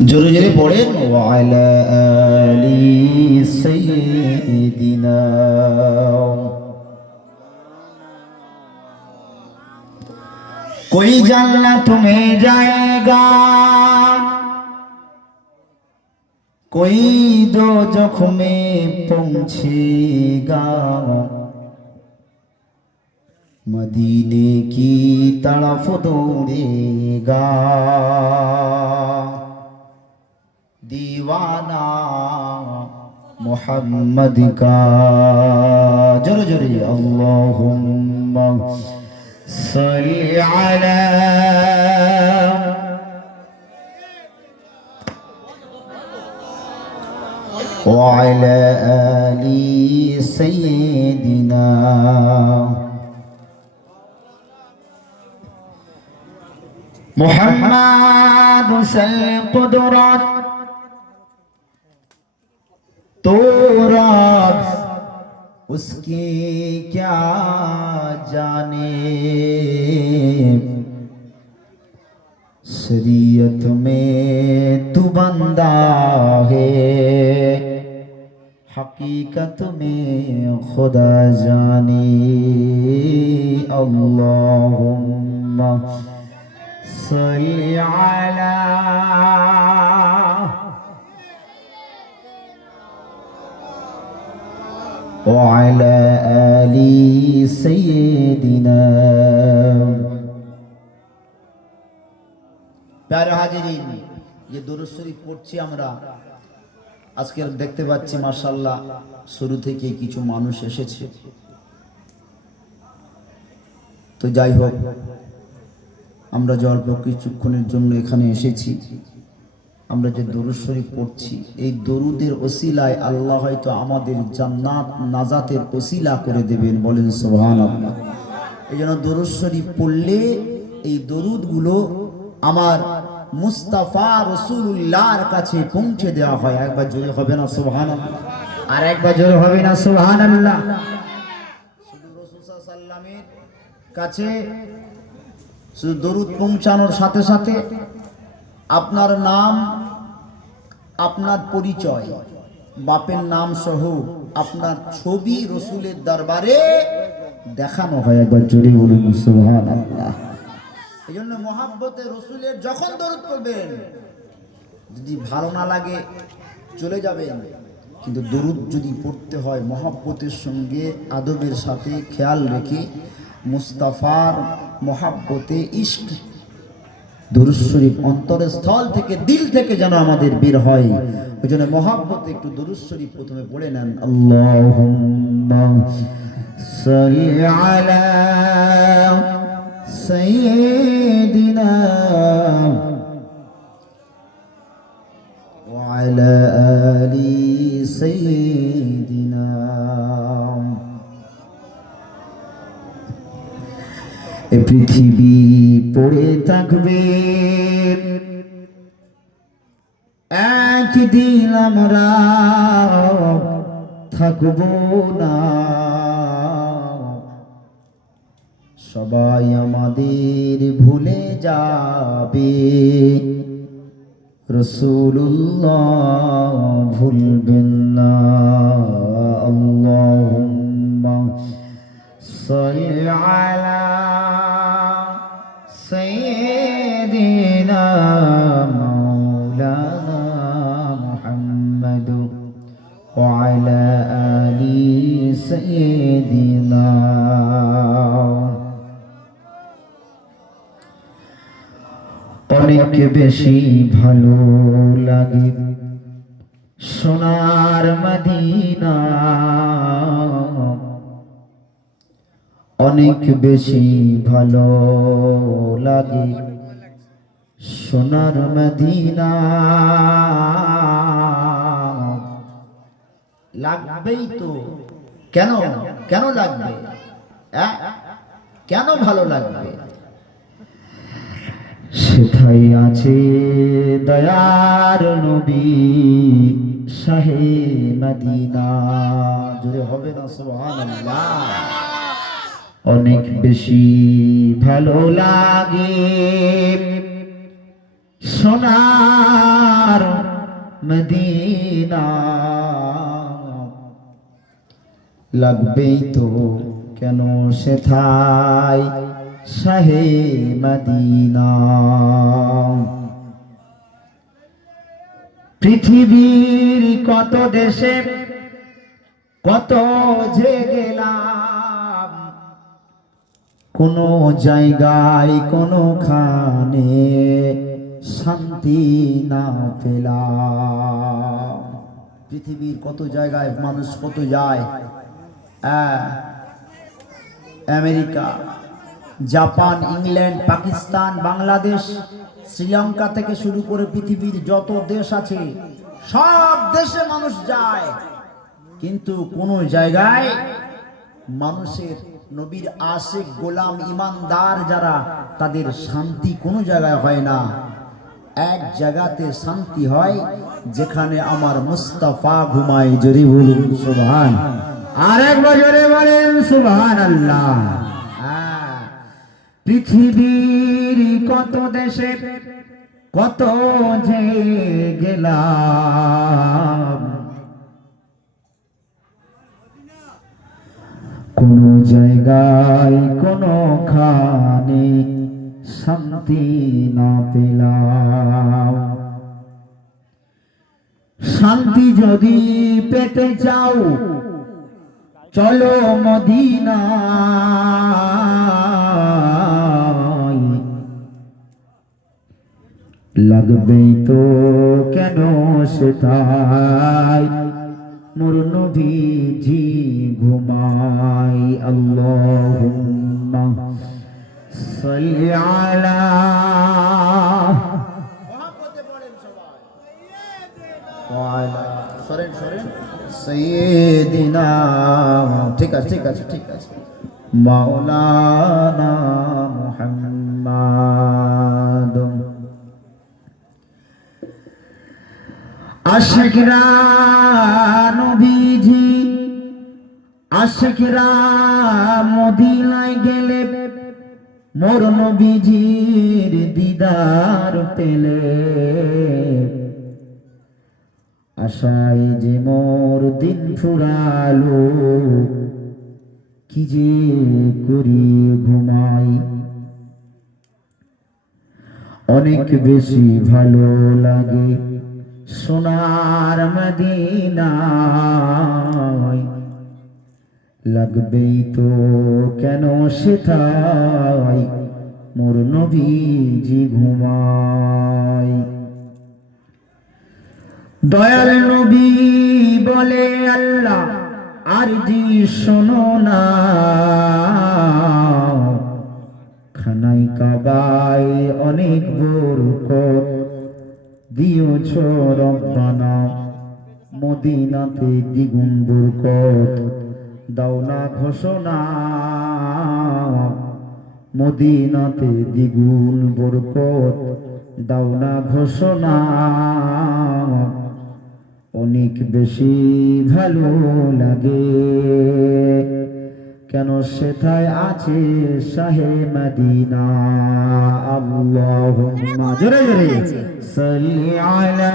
জোরে জোরে পড়েন ওয়ালা আলি সাইয়্যিদিনা। कोई जन्नत में जाएगा, कोई दोज़ख में पहुंचेगा, मदीने की तरफ दौड़ेगा दीवाना मोहम्मद का। जोरे जोरे अल्लाहुम्मा सल्ली अला व अला आलि सय्यिदिना। मोहम्मद सल कुदरत तो राज उसकी क्या जाने, शरीयत में तू बंदा है, हकीकत में खुदा जाने। अल्लाहुम्मा सल्ली अला व अला आलि सय्यिदिना। प्यारे हाजिरीन, ये दुरूद शरीफ পড়ছি আমরা। আজকে দেখতে পাচ্ছি মাশাআল্লাহ শুরু থেকে কিছু মানুষ এসেছে। তো যাই হোক, আমরা যে অল্প কিছুক্ষণের জন্য এখানে এসেছি, আমরা যে দরুদ শরীফ পড়ছি, এই দরুদের ওসিলায় আল্লাহ হয়তো আমাদের জান্নাত নাজাতের ওসিলা করে দেবেন। বলেন সুবহানাল্লাহ। এই জন্য দরুদ শরীফ পড়লে এই দরুদগুলো আমার মুস্তাফা রাসূলুল্লাহর কাছে পৌঁছে দেওয়া হয়। একবার জোরে হবে না সুবহানাল্লাহ? আর একবার জোরে হবে না সুবহানাল্লাহ? শুধু রাসূল সাল্লাল্লাহু আলাইহি ওয়াসাল্লামের কাছে শুধু দরুদ পৌঁছানোর সাথে সাথে আপনার নাম, আপনার পরিচয়, বাপের নাম সহ আপনার ছবি রসুলের দরবারে দেখানো হয়। একবার জোরে বলুন সুবহানাল্লাহ। এই জন্য মহাব্বতে রসুলের যখন দরুদ পড়বেন, যদি ভালো না লাগে চলে যাবেন, কিন্তু দরুদ যদি পড়তে হয় মহাব্বতের সঙ্গে আদবের সাথে খেয়াল রেখে মুস্তাফার মহাব্বতে ইশক, দরুদ শরীফ অন্তরের স্থল থেকে দিল থেকে যেন আমাদের বের হয়। ওই জন্য মহাব্বতে একটু দরুদ শরীফ প্রথমে পড়ে নেন। আল্লাহুম্মা সাল্লি আলা সাইয়্যিদিনা ওয়া আলা আলি সাইয়্যিদিনা। এই পৃথিবী পড়ে থাকবে, একদিন আমরা থাকব না, সবাই আমাদের ভুলে যাবে, রাসূলুল্লাহ ভুলবেন না। আল্লাহুম্মা সাল্লি আলা সাইয়্যিদিনা মাওলানা মুহাম্মদ ওয়া আলা আলি সাইয়্যিদিনা। অনেক বেশি ভালো লাগে সোনার মদিনা, অনেক বেশি ভালো লাগে সোনার মদিনা। লাগবেই তো, কেন কেন লাগবে? কেন ভালো লাগবে? সেথাই আছে দয়ার নবী শাহে মদিনা। জোরে হবে না সুবহানাল্লাহ? অনেক বেশি ভালো লাগে সোনার মদিনা, লাগবেই তো কেন সেথায় শাহে মদিনা। পৃথিবীর কত দেশে কত যে গেলাম, কোন জায়গায় কোনখানে শান্তি না পেলাম। পৃথিবীর কত জায়গায় মানুষ কত যায়, America, Japan, England, Pakistan, Bangladesh, Sri Lanka থেকে শুরু করে পৃথিবীর যত দেশ আছে সব দেশে মানুষ যায়, কিন্তু কোন জায়গায় মানুষের নবীর আশিক গোলাম ইমানদার যারা, তাদের শান্তি কোনো জায়গায় হয় না। এক জায়গাতে শান্তি হয় যেখানে আমার মুস্তাফা ঘুমায়। জোরে বলুন সুবহান, আর একবার জোরে বলেন সুবহানাল্লাহ। পৃথিবীর কত দেশে কত যে গেলাম, কোন জায়গায় কোনখানে শান্তি না পেলাম। শান্তি যদি পেতে চাও চলো মদিনায়, লাগবেই তো কেন সেথায় মোর নবীজি ঘুমাই। আল্লাহুম্মা সাল্লি আলা, সাইয়্যিদিনা, ঠিক আছে ঠিক আছে ঠিক আছে, মাওলানা মুহাম্মদ। আশিকরা নবীজি, আশিকরা মদিনায় গেলে মোর নবীজির দিদার পেলে, আশায় যে মোর দিন ফুরালো, কি যে করি ঘুমাই। অনেক বেশি ভালো লাগে সোনার মদিনায়, লাগবেই তো কেন সেথায় মোর নবীজি ঘুমায়। দয়াল নবী বলে আল্লাহ আরজি শোনো না, খানাই কাবায় অনেক বরকত দিয়েছ রব্বানা, মদিনাতে দ্বিগুণ বরকত দাও না ঘোষণা, মদিনাতে দ্বিগুণ বরকত দাও না ঘোষণা। অনেক বেশি ভালো লাগে কেন সেথায় আছে শাহে মদিনা। আল্লাহুম্মা জোরে জোরে সাল্লি আলা